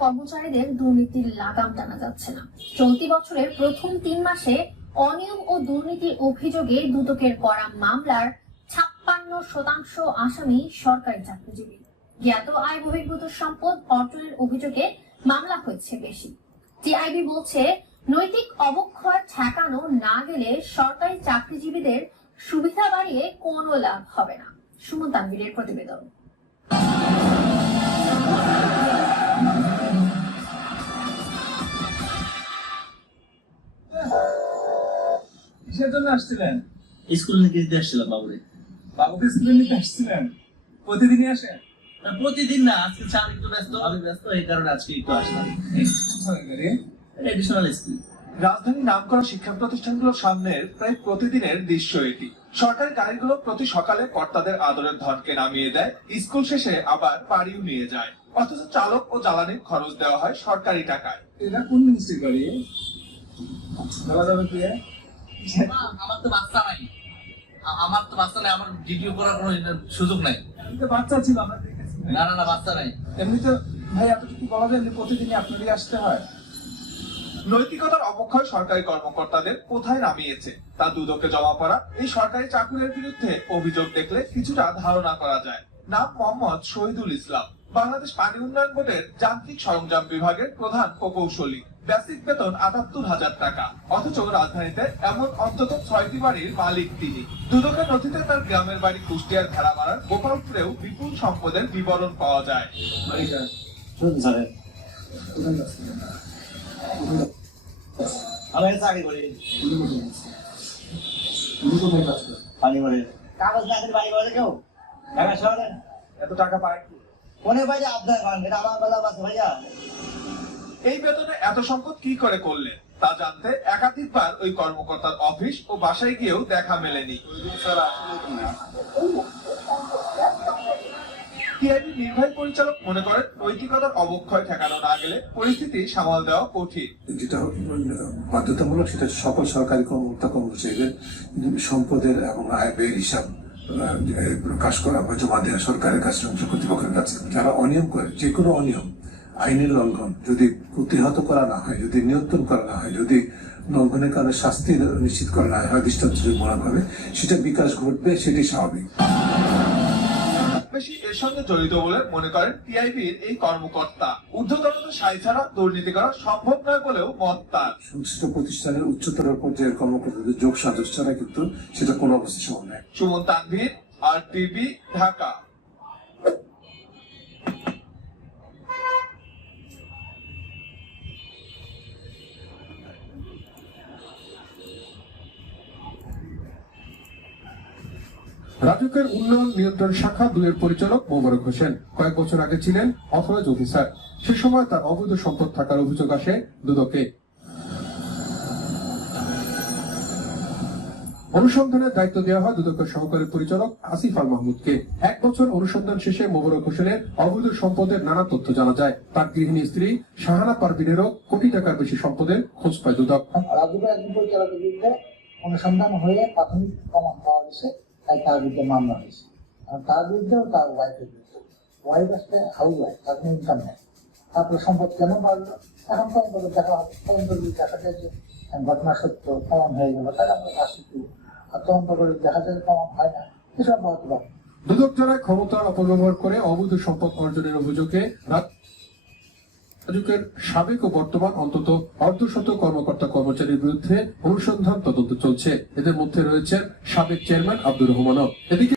কর্মচারীদের দুর্নীতির লাগাম টানা যাচ্ছে না। চলতি বছরের প্রথম তিন মাসে অনিয়ম ও দুর্নীতির অভিযোগে দুদকের করা মামলার ছাপ্পান্ন শতাংশ আসামি সরকারি চাকরিজীবী। জ্ঞাত আয় বহির্ভূত সম্পদ অর্জনের অভিযোগে মামলা হয়েছে বেশি। টিআইবি বলছে, নৈতিক অবক্ষয় ঠেকানো না গেলে সরকারি চাকরিজীবীদের সুবিধা বাড়িয়ে কোনো লাভ হবে না। সুমন তানবীরের প্রতিবেদন। কিসের জন্য আসছিলেন? স্কুল থেকে দিতে আসছিলাম বাবুরে। বাবুকে স্কুলে নিতে আসছিলেন? প্রতিদিনই আসেন? প্রতিদিন না আজকে স্যার একটু ব্যস্ত আমি ব্যস্ত এই কারণে আজকে একটু আসলাম। এডিশনাল স্কুল রাজধানীর নামকরা শিক্ষা প্রতিষ্ঠানগুলোর সামনের প্রায় প্রতিদিনের দৃশ্য এটি। সরকারি গাড়িগুলো প্রতি সকালে কর্তাদের আদরের ধনকে নামিয়ে দেয় স্কুল শেষে আবার বাড়িও নিয়ে যায়। অথচ চালক ও জ্বালানির খরচ দেওয়া হয় সরকারি টাকায়। এটা কোন মিনিস্ট্রি গাড়ি? আমার তো বাচ্চা নাই আমার তো বাচ্চা নাই আমার ভিডিও করার কোনো সুযোগ নাই। বাচ্চা ছিল আমরা না না না বাচ্চা নাই। এমনি তো ভাই এতটুকু বলা যায় যে প্রতিদিনই আপনারই আসতে হয়? নৈতিকতার অবক্ষয় সরকারি কর্মকর্তাদের কোথায় নামিয়েছে? তা দুদকে জমা পড়া এই সরকারি চাকুরের বিরুদ্ধে অভিযোগ দেখলে কিছুটা ধারণা করা যায়। নাম মোহাম্মদ শহীদুল ইসলাম। বাংলাদেশ পানি উন্নয়ন বোর্ডের যান্ত্রিক সরঞ্জাম বিভাগের প্রধান প্রকৌশলী বেসিক বেতন আটাত্তর হাজার টাকা। অথচ রাজধানীতে এমন অন্তত ছয়টি বাড়ির মালিক তিনি। দুদকের নথিতে তার গ্রামের বাড়ি কুষ্টিয়ার ভেড়ামারার গোপালপুরেও বিপুল সম্পদের বিবরণ পাওয়া যায়। এত টাকা পায় কি? বাইরে আপনার কারণ এটা আমার ভাইয়া। এই বেতনে এত সম্পদ কি করে করলেন? তা জানতে একাধিকবার ওই কর্মকর্তার অফিস ও বাসায় গিয়েও দেখা মেলেনি। টিআইবি নির্বাহী পরিচালক মনে করেন নৈতিকতার অবক্ষয় ঠেকানো না গেলে পরিস্থিতি সামাল দেওয়া কঠিন। যেটা বাধ্যতামূলক সেটা সকল সরকারি কর্মকর্তা কর্মচারীদের সম্পদের এবং আয় ব্যয়ের হিসাব প্রকাশ করা বা জমা দেওয়া সরকারের কাছে কর্তৃপক্ষের কাছে যারা অনিয়ম করে, যে কোনো অনিয়ম, আইনের লঙ্ঘন, যদি প্রতিহত করা না হয়, যদি নিয়ন্ত্রণ করা না হয়, যদি লঙ্ঘনের কারণে শাস্তি নিশ্চিত করা না হয় দৃষ্টান্ত ভাবে সেটা বিকাশ ঘটবে, সেটি স্বাভাবিক। বেশি এর সঙ্গে জড়িত বলে মনে করেন টিআইবির এই কর্মকর্তা। ঊর্ধ্বতনদের সাই ছাড়া দুর্নীতি করা সম্ভব নয় বলেও মত তার। সংশ্লিষ্ট প্রতিষ্ঠানের উচ্চতর পর্যায়ের কর্মকর্তাদের যোগ সাজস ছাড়া কিন্তু সেটা কোনো অবস্থা সম্ভব নয়। Suman Tanvir R TV Dhaka. রাজুকের উন্নয়ন নিয়ন্ত্রণ শাখা দুইয়ের পরিচালক মোবারক হোসেন কয়েক বছর আগে ছিলেন অথরাইজ অফিসার সে সময় তার অবৈধ সম্পদ থাকার অভিযোগ আসে দুদকে। অনুসন্ধানের দায়িত্ব দেওয়া হয় দুদকের সহকারী পরিচালক আসিফ আল মাহমুদকে। এক বছর অনুসন্ধান শেষে মোবারক হোসেনের অবৈধ সম্পদের নানা তথ্য জানা যায়। তার গৃহিণী স্ত্রী শাহানা পারভিনেরও কোটি টাকার বেশি সম্পদের খোঁজ পায় দুদক। অনুসন্ধান হয়ে প্রাথমিক প্রমাণ পাওয়া গেছে। তাই তার বিরুদ্ধে মামলা হয়েছে। আর তার বিরুদ্ধেও তার ওয়াইফের বিরুদ্ধে। ওয়াইফ আসলে হাউস ওয়াইফ তার কোনো ইনকাম নেই। তারপরে সম্পদ কেন বাড়লো? এখন করে দেখা হবে। করে যদি দেখা যায় যে ঘটনা সত্য, প্রমাণ হয়ে গেল। তাহলে আমরা শিখব আর তদন্ত করে দেখা যায় প্রমাণ হয় না। এসব হতে পারে দুদক জানায় ক্ষমতার অপব্যবহার করে অবৈধ সম্পদ অর্জনের অভিযোগে রাজুকের সাবেক ও বর্তমান অন্তত অর্ধশত কর্মকর্তা কর্মচারীর বিরুদ্ধে অনুসন্ধান তদন্ত চলছে। এদের মধ্যে রয়েছেন সাবেক চেয়ারম্যান আব্দুর রহমানও। এদিকে